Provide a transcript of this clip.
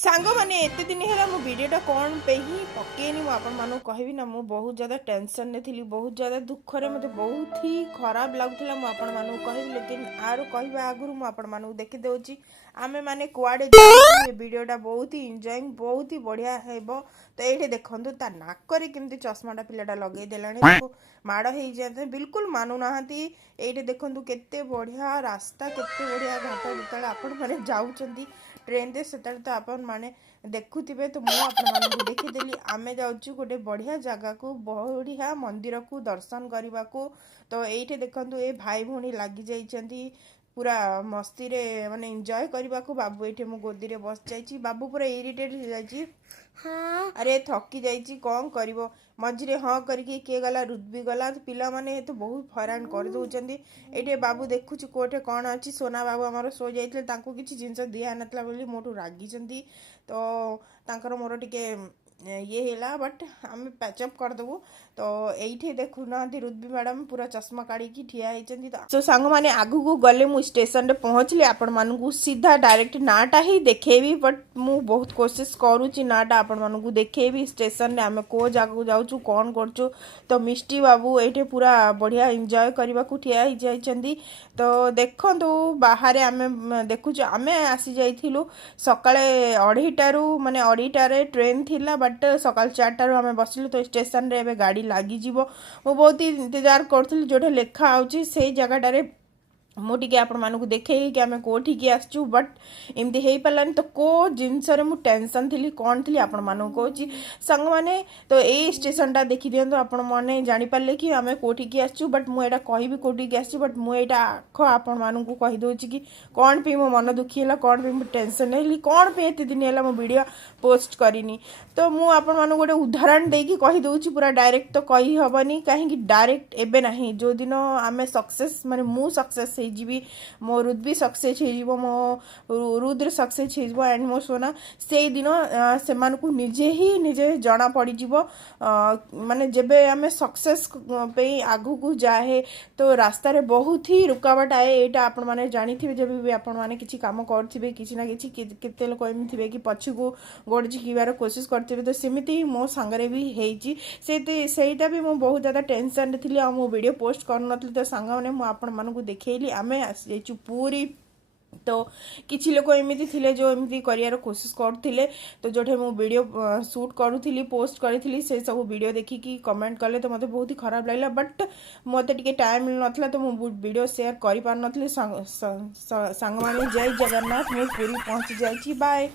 सांग मैंने एत दिन है मो वीडियोटा कौन पे ही पकेनी मुझे कहबी ना मु बहुत ज़्यादा टेंशन में थी बहुत ज़्यादा दुख रे मत बहुत ही खराब लगुला मुझे कहबी लेकिन आर कहवा आगुरी मुझे देखी दूसरी आमे मैंने कुआड़े ये वीडियोटा बहुत ही इंजॉइंग बहुत ही बढ़िया है तो ये देखु ता नाक केमती चश्माटा पिलाटा लगे देला माड़ हो जाते बिल्कुल मानुना ये देखु केते बढ़िया रास्ता केते बढ़िया घाट जो आपण मैंने जाऊँच ट्रेन से तो आपण मैंने देखुवे तो मुझे देखीदेली आमे जाऊँ गोटे बढ़िया जगह को बढ़िया मंदिर को दर्शन करने को तो ये देखु ये भाई भौणी लगी जाइए पूरा मस्ती रे माने एंजॉय करने को बाबू ये मो गोदी रे बस जाइए बाबू पूरा इरिटेट हो जाइए हाँ अरे थकी जाइए कौन कर मझे हाँ करके किए गला रुद्वी गला तो पिला माने तो बहुत हैरान कर दौरान ये बाबू देखुच कोटे कौन अच्छी सोना बाबू आमर शो जाते किसी जिनस दिया नाला बोली मोटू रागी तो तांकर मोर टिके ये है बट आम पैचअप करदेबू तो ये देखुना रुद्वी मैडम पूरा चश्मा काढ़ी ठिया होती तो सांग मैंने आगू को गले मु स्टेशन रे पहुँचली आपण मानू सीधा डायरेक्ट नाटा ही देखेबी बट मु बहुत कोशिश करुच्ची नाटा आपण मानू देखेबी स्टेशन रे आम को जगह जाऊँ कौन करचु तो मिष्टी बाबू ये पूरा बढ़िया एंजॉय करने को ठिया होती तो देखु बाहर आम देखुच आम आसी जाइलु सकाळे 2:30 माने 2:30 ट्रेन थिला बट सकाल 4टारू आम बसलु तो स्टेशन रे गाड़ी लगी मु बहुत ही इंतजार करूँ जो लेखा आउची से जगह मुझे आपण मानक देखे कि आम कौटिकी आसचु बट एमती हो पारानी तो को जिनस मु टेंशन थी कौन थी आपण मानक कहूँ सांग मैंने तो ये स्टेशनटा देखी दिंतु आपण मैंने जापारे कि आम कौटिकी आसचु बट मुझे कहबी कौटिकी आसचु बट मुझे आख आपण मानक कहीदे कि कौन पे मो मन दुखी है कौन पे टेंशन है कौन पे एत दिन है मो वीडियो पोस्ट करनी तो मुझे आपण मानक गोटे उदाहरण देकी कहीदे पूरा डायरेक्ट तो कही हेनी कहीं डायरेक्ट एबे ना जो दिन आम सक्सेस माने मु सक्सेस जी मो रुद्वी सक्सेस हो मो रुद्र सक्सेस हो एंड मो सोना से दिन से निजे ही निजे जना पड़ माने जेबे आम सक्सेस पे आगू को जाए तो रास्ता रे बहुत ही रुकावट आए यहाँ आपण मैंने जानी जब भी आपण मैंने किसी काम करेंगे किसी ना किसी केते लोक एमती थे कि पछकू गोड़ झिकिबार कोशिश करते तो सेमती मो सांगरे भी होती सेटा भी मुझे बहुत ज़्यादा टेंशन थी आ वीडियो पोस्ट कर तो सांग मैंने मुझे देखली आम आसी जाइए पूरी तो किसी लोग एमती थे जो एमती कर कोशिश करते तो जो मु वीडियो शूट करूली पोस्ट करी से सब वीडियो देखिकी कमेंट कले तो मतलब बहुत ही खराब लगे बट मत टे टाइम मिल ना तो मुझे वीडियो शेयर कर पार नी सांग मैंने जय जगन्नाथ मुझे पूरी पहुँची जाइए बाय।